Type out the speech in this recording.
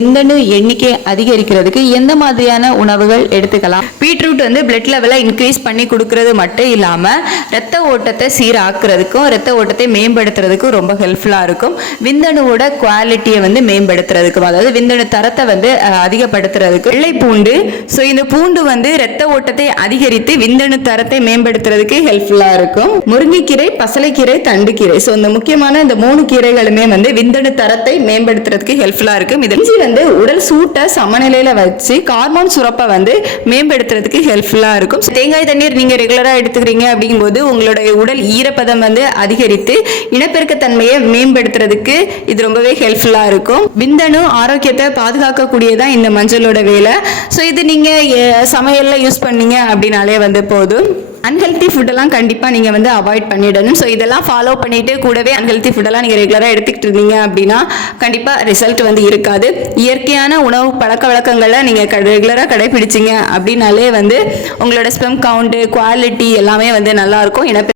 விந்தணு எண்ணிக்கை அதிகரிக்கிறதுக்கு எந்த மாதிரியான உணவுகள் எடுத்துக்கலாம்? பீட்ரூட் வந்து பிளட் லெவலை இன்க்ரீஸ் பண்ணி கொடுக்கறது மட்டும் இல்லாமல் ரத்த ஓட்டத்தை சீராக்குறதுக்கும் ரத்த ஓட்டத்தை மேம்படுத்துறதுக்கும் ரொம்ப ஹெல்ப்ஃபுல்லாக இருக்கும். விந்தணுவோட குவாலிட்டியை வந்து மேம்படுத்துறதுக்கும் அதாவது விந்தணு தரத்தை வந்து அதிகப்படுத்துறதுக்கு. வெள்ளை பூண்டு ஸோ இந்த பூண்டு வந்து ரத்த ஓட்டத்தை அதிகரித்து விந்தணு தரத்தை மேம்படுத்துறதுக்கு ஹெல்ப்ஃபுல்லாக இருக்கும். முருங்கைக்கீரை பசலைக்கீரை தண்டுக்கீரை ஸோ இந்த முக்கியமான இந்த மூணு கீரைகளுமே வந்து விந்தணு தரத்தை மேம்படுத்துறதுக்கு ஹெல்ப்ஃபுல்லாக இருக்கும். இது வந்து உடல் சூட்டை சமநிலையில வச்சு ஹார்மோன் சுரப்பை வந்து மேம்படுத்துறதுக்கு ஹெல்ப்ஃபுல்லாக இருக்கும். தேங்காய் தண்ணீர் நீங்க ரெகுலரா எடுத்துக்கிறீங்க அப்படிங்கும்போது உங்களுடைய உடல் ஈரப்பதம் வந்து அதிகரித்து இனப்பெருக்கத்தன்மையை மேம்படுத்துறதுக்கு இது ரொம்பவே ஹெல்ப்ஃபுல்லாக இருக்கும். விந்தணு ஆரோக்கியத்தை பாதுகாக்கக்கூடியதான் இந்த மஞ்சளோட வேலை. ஸோ இது நீங்க சமையலில் சமையல்ல யூஸ் பண்ணீங்க அப்படின்னாலே வந்து போதும். அன்ஹெல்த்தி ஃபுட்டெல்லாம் கண்டிப்பாக நீங்கள் வந்து அவாய்ட் பண்ணிடணும். ஸோ இதெல்லாம் ஃபாலோ பண்ணிவிட்டு கூடவே அன்ஹெல்த்தி ஃபுட்டெல்லாம் நீங்கள் ரெகுலராக எடுத்துக்கிட்டு இருந்தீங்க அப்படின்னா கண்டிப்பாக ரிசல்ட் வந்து இருக்காது. இயற்கையான உணவு பழக்க வழக்கங்களை நீங்கள் ரெகுலராக கடைபிடிச்சிங்க அப்படின்னாலே வந்து உங்களோட ஸ்பெம் கவுண்ட்டு குவாலிட்டி எல்லாமே வந்து நல்லாயிருக்கும் இனப்பெருக்கம்